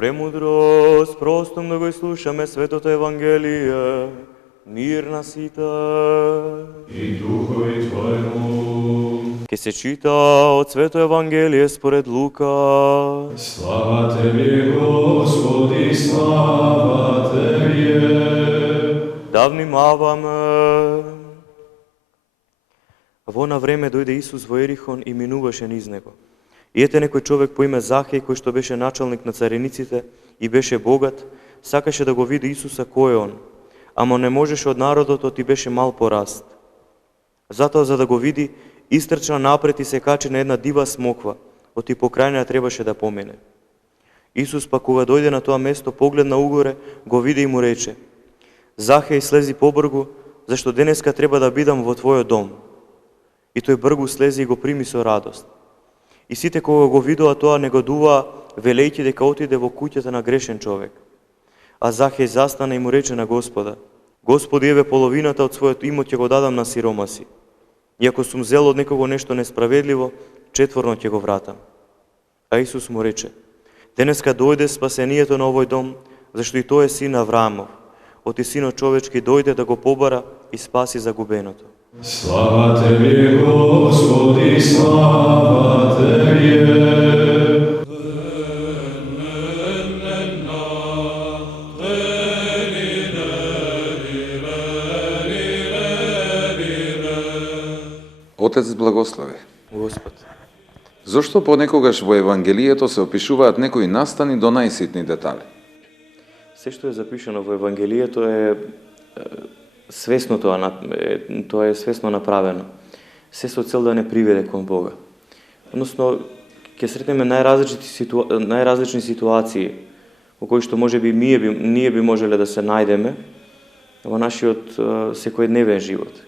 премудрост, простом да го изслушаме светото Евангелие, мир на сите. И духови Твоему. Ке се чита од Свето Евангелие според Лука. Слава Тебе, Господи, слава Тебе. Да внимаваме. Во на време дојде Исус во Ерихон и минуваше низ него. И ете некој човек по име Захеј, кој што беше началник на царениците и беше богат, сакаше да го види Исуса кој е он, ама не можеше од народот, оти беше мал пораст. Затоа, за да го види, истрчна напред и се качи на една дива смоква, оти покрај неа требаше да помине. Исус па кога дојде на тоа место, погледна угоре, го види и му рече: Захеј, слези побргу, зашто денеска треба да бидам во твојот дом. И тој бргу слези и го прими со радост. И сите кога го видоа тоа негодуваа, велејќи дека отиде во куќата на грешен човек. А Захеј застана и му рече на Господа: Господи, еве половината од својот имот ќе го дадам на сиромаси. И ако сум зел од некого нешто несправедливо, четворно ќе го вратам. А Исус му рече: Денеска дојде спасението на овој дом, зашто и тој е син Авраамов. Оти синот човечки дојде да го побара и спаси загубеното. Слава Тебе, Господи, слава Тебе. Отец благослови. Господ. Зошто понекогаш во Евангелието се опишуваат некои настани до најситни детали? Се што е запишано во Евангелието е свесно тоа е свесно направено. Се со цел да не приведе кон Бога. Односно, ќе сретнеме најразлични ситуации во кои што можеби ние би можеле да се најдеме во нашиот секојдневен живот.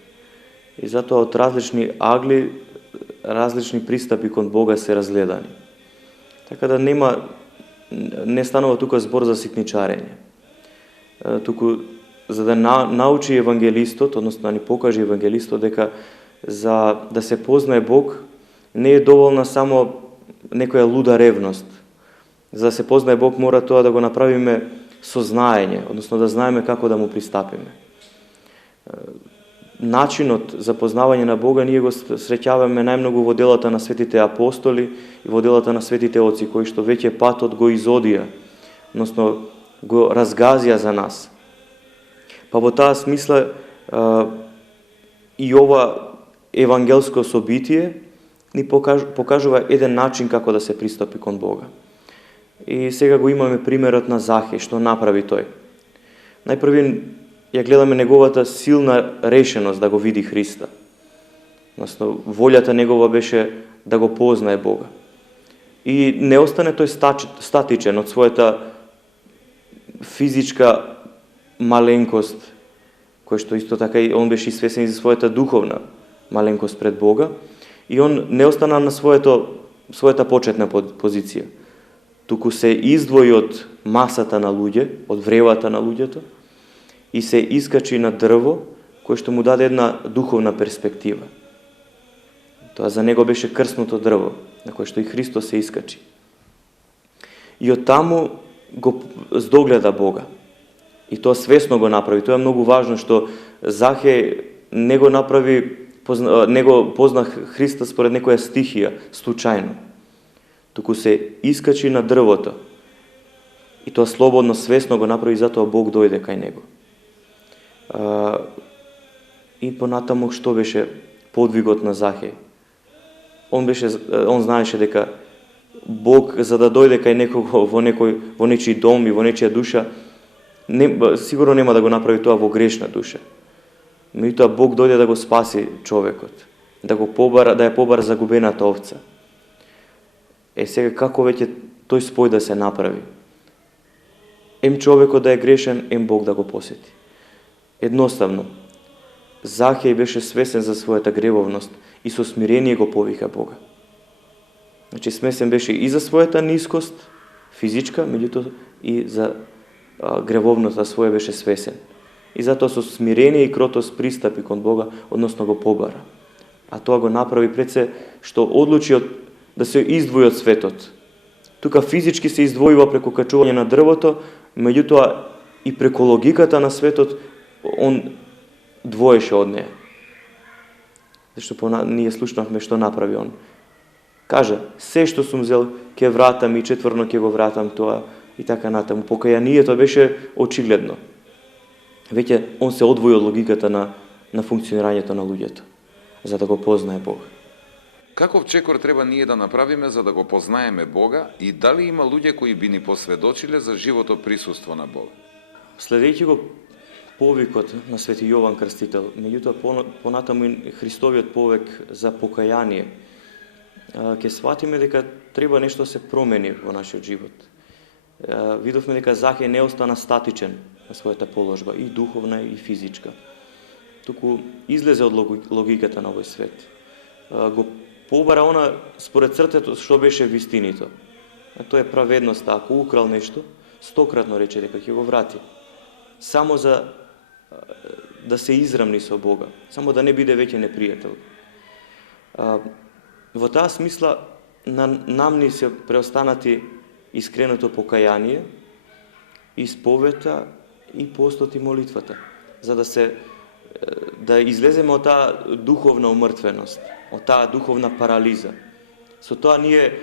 И затоа од различни агли, различни пристапи кон Бога се разгледани. Така да не станува тука збор за ситничарење. Туку за да научи евангелистот, односно да ни покаже евангелистот дека за да се познае Бог не е доволна само некоја луда ревност. За да се познае Бог мора тоа да го направиме со знаење, односно да знаеме како да му пристапиме. Начинот за познавање на Бога ние го среќаваме најмногу во делата на светите апостоли и во делата на светите оци, кои што веќе патот го изодија, односно го разгазија за нас. Па во таа смисла и ова евангелско собитие ни покажува еден начин како да се пристапи кон Бога. И сега го имаме примерот на Захеј, што направи тој. Најпрви ја гледаме неговата силна решеност да го види Христа. Односно, волјата негова беше да го познае Бога. И не остане тој статичен од својата физичка маленкост, кој што исто така и он беше свесен за својата духовна маленкост пред Бога, и он не остана на својата почетна позиција, туку се издвои од масата на луѓе, од вревата на луѓето, и се искачи на дрво, кој што му даде една духовна перспектива. Тоа за него беше крсното дрво, на кое што и Христос се искачи. И од таму го здогледа Бога. И тоа свесно го направи. Тоа е многу важно, што Захеј не го направи, не го позна Христа според некоја стихија, случајно. Туку се искачи на дрвото. И тоа слободно, свесно го направи, затоа Бог дојде кај него. И понатаму што беше подвигот на Захеј? Он знаеше дека Бог, за да дојде кај некого во нечи дом и во нечија душа, сигурно нема да го направи тоа во грешна душа. Меѓутоа Бог дојде да го спаси човекот, да ја побара загубената овца. Сега како веќе тој спој да се направи? Ем човекот да е грешен, ем Бог да го посети. Едноставно, Захеј беше свесен за својата гревовност и со смирение го повика Бога. Значи, свесен беше и за својата нискост, физичка, меѓутоа и за гревовноста своја беше свесен. И затоа со смирение и кротост пристапи кон Бога, односно го побара. А тоа го направи пред се што одлучи да се издвои од светот, Тука физички се издвојува преку качување на дрвото, меѓутоа и преку логиката на светот, он двоеше од неја. Зашто ние слушнавме што направи он. Каже, се што сум зел, ќе вратам и четврно ќе го вратам тоа и така натаму. Покајанието беше очигледно. Веќе он се одвои од логиката на функционирањето на луѓето, за да го познае Бог. Каков чекор треба ние да направиме за да го познаеме Бога и дали има луѓе кои би ни посведочиле за живото присуство на Бога? Следејќи го повикот на Свети Јован Крстител, меѓутоа понатаму и Христовиот повик за покаяние, ќе сватиме дека треба нешто се промени во нашиот живот. Видовме дека Захеј не остана статичен на својата положба, и духовна и физичка. Туку излезе од логиката на овој свет. Го побара она според срцето што беше вистинито. Тоа е праведноста. Ако украл нешто, 100кратно рече дека ќе го врати. Само за да се израмни со Бога, само да не биде веќе непријател. Во таа смисла нам ни се преостанати искреното покаяние, исповета и постот и молитвата, за да излеземе од таа духовна умртвеност, од таа духовна парализа. Со тоа ние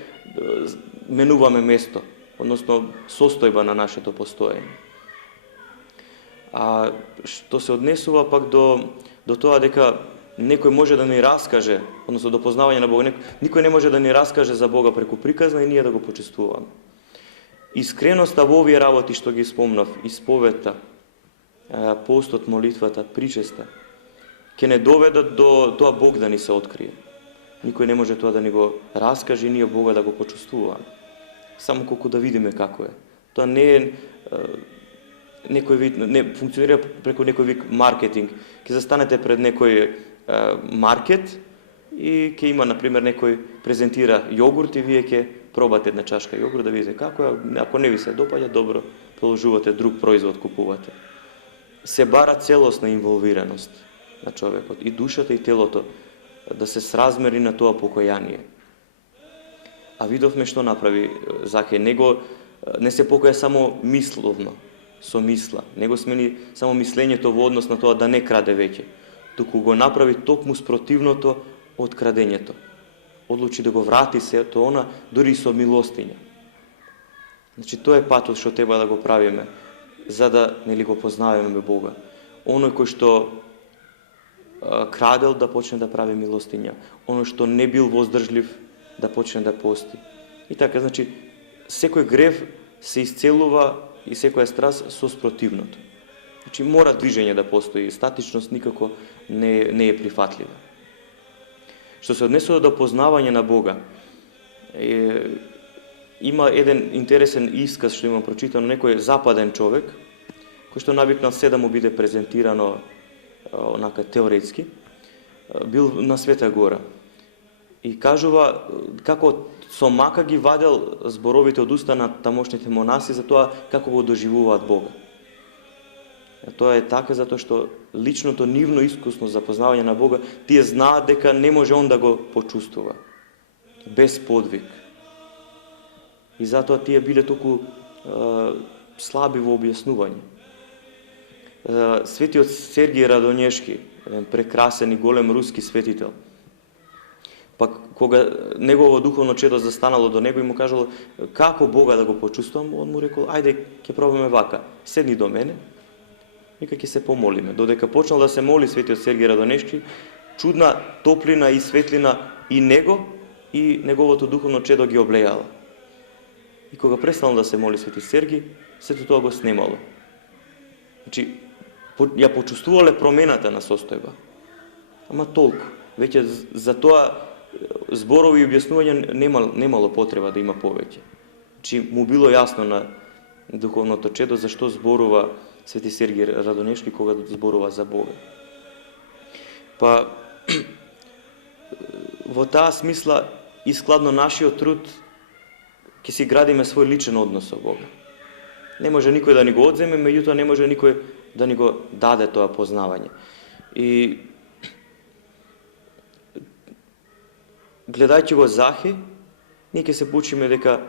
менуваме место, односно состојба на нашето постоење. А што се однесува пак до тоа дека некој може да ни раскаже, односно до познавање на Бога, никој не може да ни раскаже за Бога преку приказна и ние да го почувствуваме. Искреноста во овие работи што ги спомнав, исповета, постот, молитвата, причеста, ќе не доведат до тоа Бог да ни се открие. Никој не може тоа да ни го раскаже и ние Бога да го почувствуваме. Само колку да видиме како е. Тоа не е некој вид, не функционира преку некој вид маркетинг. Ќе застанете пред некој маркет и ќе има, например, некој презентира јогурт и вие ќе пробате една чашка јогурт да видите како е. Ако не ви се допаѓа, добро, продолжувате друг производ купувате. Се бара целосна инволвираност на човекот, и душата и телото да се сразмери на тоа покаяние. А видовме што направи Захеј. Не се покаја само мисловно, со мисла. Не го смени само мислењето во однос на тоа да не краде веќе, туку го направи токму спротивното од крадењето. Одлучи да го врати сето она, дури и со милостиња. Значи, тоа е патот што треба да го правиме, за да нели го познаваме Бога. Оној кој што крадел да почне да прави милостиња, оној што не бил воздржлив да почне да пости. И така, значи, секој грев се исцелува и секоја страст со спротивното. Значи, мора движење да постои, статичност никако не е прифатлива. Што се однесува до познавање на Бога, има еден интересен исказ што имам прочитано, некој западен човек, кој што навикнал се да му биде презентирано онака теоретски, бил на Света Гора. И кажува како со мака ги вадел зборовите од уста на тамошните монаси за тоа како го доживуваат Бога. Тоа е така затоа што личното нивно искусно запознавање на Бога, тие знаат дека не може он да го почувствува без подвиг. И затоа тие биле толку слаби во објаснување. Светиот Сергиј Радонешки, еден прекрасен и голем руски светител, пак кога негово духовно чедо застанало до него и му кажало како Бога да го почувствувам, он му рекол ајде ќе пробаме вака, седни до мене и ќе се помолиме. Додека почнал да се моли светиот Сергиј Радонешки, чудна топлина и светлина и него и неговото духовно чедо ги облејала. И кога престанал да се моли свети Сергиј, сето тоа го снемало. Значи, ја почувствувале промената на состојба. Ама толку. Веќе за тоа зборови и објаснување немало потреба да има повеќе. Значи, му било јасно на духовното чедо зашто зборува свети Сергиј Радонешки кога зборува за Бога. Па, во таа смисла и складно нашиот труд ќе си градиме свој личен однос со Бога. Не може никој да ни го одземе, меѓутоа не може никој да ни го даде тоа познавање. И гледајќи го Захеј, ние ќе се поучиме дека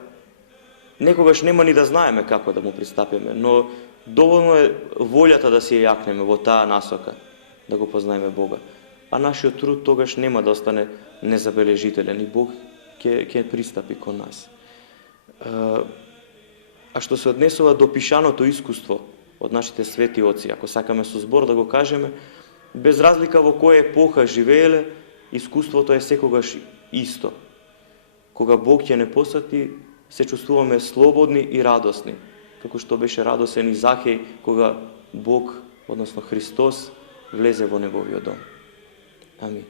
некогаш нема ни да знаеме како да му пристапиме, но доволно е волјата да си ја јакнеме во таа насока, да го познаеме Бога. А нашиот труд тогаш нема да остане незабележителен и Бог ќе пристапи кон нас. А што се однесува до пишаното искуство од нашите свети оци, ако сакаме со збор да го кажеме, без разлика во која епоха живееле, искуството е секогаш исто. Кога Бог ќе не посети, се чувствуваме слободни и радосни, како што беше радосен и Захеј кога Бог, односно Христос, влезе во неговиот дом. Амин.